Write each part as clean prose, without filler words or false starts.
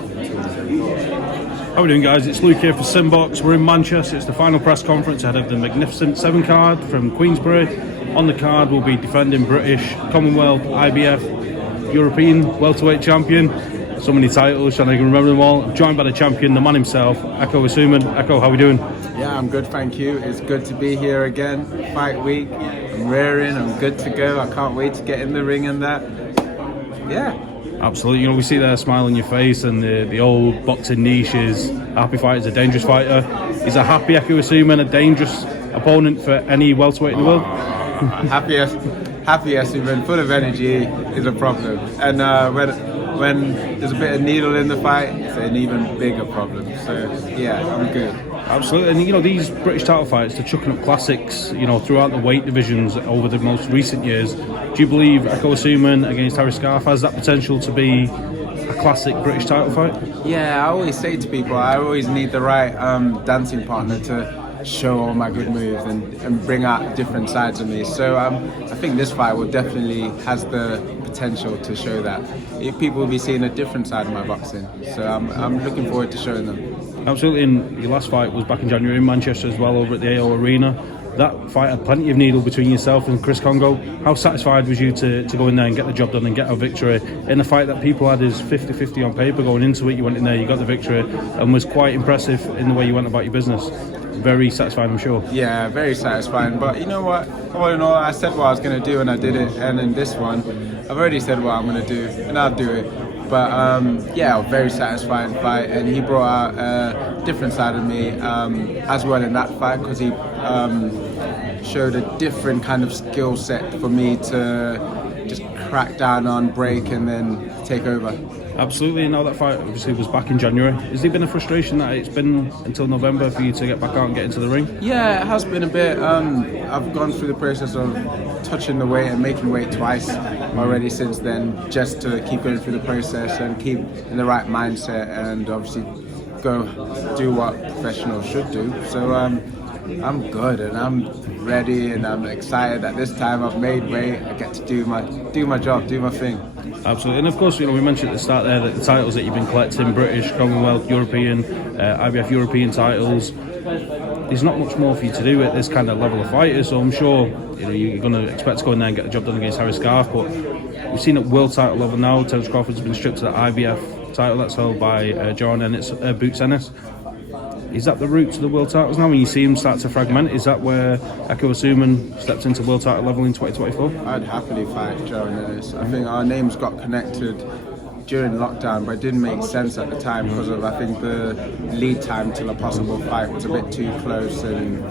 How are we doing, guys? It's Luke here for Simbox. We're in Manchester. It's the final press conference ahead of the Magnificent 7 card from Queensbury. On the card will be defending British, Commonwealth, IBF, European welterweight champion. So many titles, trying to remember them all. I'm joined by the champion, the man himself, Eko Asuman. Eko, how are we doing? Yeah, I'm good, thank you. It's good to be here again. Fight week. I'm raring. I'm good to go. I can't wait to get in the ring and that. Yeah. Absolutely. You know, we see that smile on your face, and the old boxing niche is a happy fighter is a dangerous fighter. Is a happy Eko Asuman a dangerous opponent for any welterweight in the world? Happy Asuman, full of energy, is a problem. And when there's a bit of needle in the fight, it's an even bigger problem. So yeah, I'm good. Absolutely. And you know, these British title fights, they're chucking up classics, you know, throughout the weight divisions over the most recent years. Do you believe Eko Asuman against Harry Scarff has that potential to be a classic British title fight? Yeah, I always say to people, I always need the right dancing partner to show all my good moves and bring out different sides of me. So I think this fight will definitely has the potential to show that. People will be seeing a different side of my boxing. So I'm looking forward to showing them. Absolutely. And your last fight was back in January in Manchester as well, over at the AO Arena. That fight had plenty of needle between yourself and Chris Congo. How satisfied was you to go in there and get the job done and get a victory in a fight that people had as 50-50 on paper going into it? You went in there, you got the victory, and was quite impressive in the way you went about your business. Very satisfying, I'm sure. Yeah, very satisfying. But you know what? All in all, I said what I was going to do and I did it. And in this one, I've already said what I'm going to do and I'll do it. But yeah, a very satisfying fight, and he brought out a different side of me as well in that fight, because he showed a different kind of skill set for me to just crack down on, break, and then take over. Absolutely. Now that fight obviously was back in January. Has it been a frustration that it's been until November for you to get back out and get into the ring? Yeah, it has been a bit. I've gone through the process of touching the weight and making weight twice already since then, just to keep going through the process and keep in the right mindset, and obviously go do what professionals should do. So I'm good and I'm ready and I'm excited that this time I've made weight. I get to do my job, do my thing. Absolutely. And of course, you know, we mentioned at the start there that the titles that you've been collecting, British, Commonwealth, European, IBF European titles, there's not much more for you to do at this kind of level of fighter. So I'm sure, you know, you're going to expect to go in there and get the job done against Harry Scarff. But we've seen at world title level now, Terence Crawford's been stripped to the IBF title that's held by John Boots Ennis. Is that the route to the world titles now? When you see him start to fragment, is that where Eko Asuman steps into world title level in 2024? I'd happily fight Joe Ennis. I think our names got connected during lockdown, but it didn't make sense at the time because of, I think, the lead time till a possible fight was a bit too close and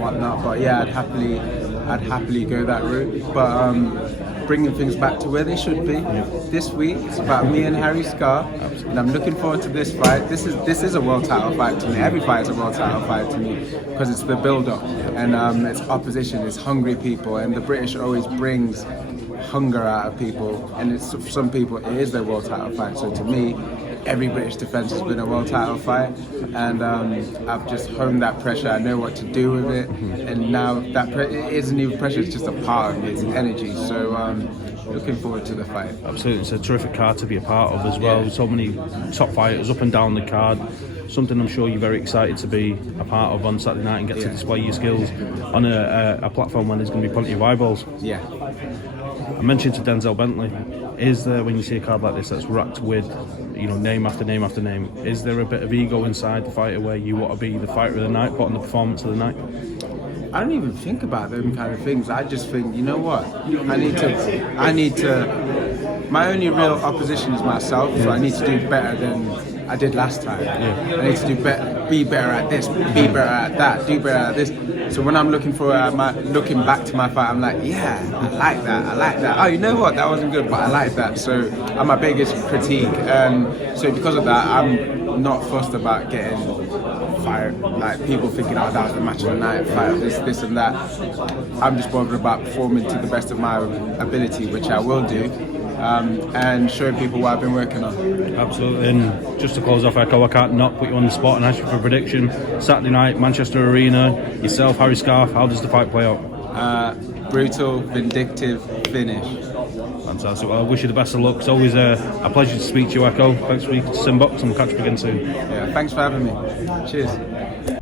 whatnot. But yeah, I'd happily go that route. But bringing things back to where they should be. This week it's about me and Harry Scarff, and I'm looking forward to this fight. This is a world title fight to me. Every fight is a world title fight to me because it's the build-up and it's opposition, it's hungry people, and the British always brings hunger out of people, and it's for some people it is their world title fight. So to me, every British defence has been a world title fight, and I've just honed that pressure. I know what to do with it, and now that it isn't even pressure, it's just a part of me, it's energy. So looking forward to the fight. Absolutely, it's a terrific card to be a part of as well. So many top fighters up and down the card. Something I'm sure you're very excited to be a part of on Saturday night and get to display your skills on a platform when there's going to be plenty of eyeballs. Yeah. I mentioned to Denzel Bentley, is there, when you see a card like this that's racked with, you know, name after name after name, is there a bit of ego inside the fighter where you want to be the fighter of the night, put on the performance of the night? I don't even think about them kind of things. I just think, you know what, I need to, my only real opposition is myself, so I need to do better than I did last time. I need to do better, be better at this, be better at that, do better at this. So when I'm looking back to my fight, I'm like, yeah, I like that. Oh, you know what, that wasn't good, but I like that. So I'm my biggest critique, and so because of that, I'm not fussed about getting fired. Like people thinking, oh, that was the match of the night, fight this and that. I'm just bothered about performing to the best of my ability, which I will do. And showing people what I've been working on. Absolutely. And just to close off, Eko, I can't not put you on the spot and ask you for a prediction. Saturday night, Manchester Arena, yourself, Harry Scarff, how does the fight play out? Brutal, vindictive finish. Fantastic. Well, I wish you the best of luck. It's always a pleasure to speak to you, Echo. Thanks for speaking to Simbox, and we'll catch up again soon. Yeah, thanks for having me. Cheers.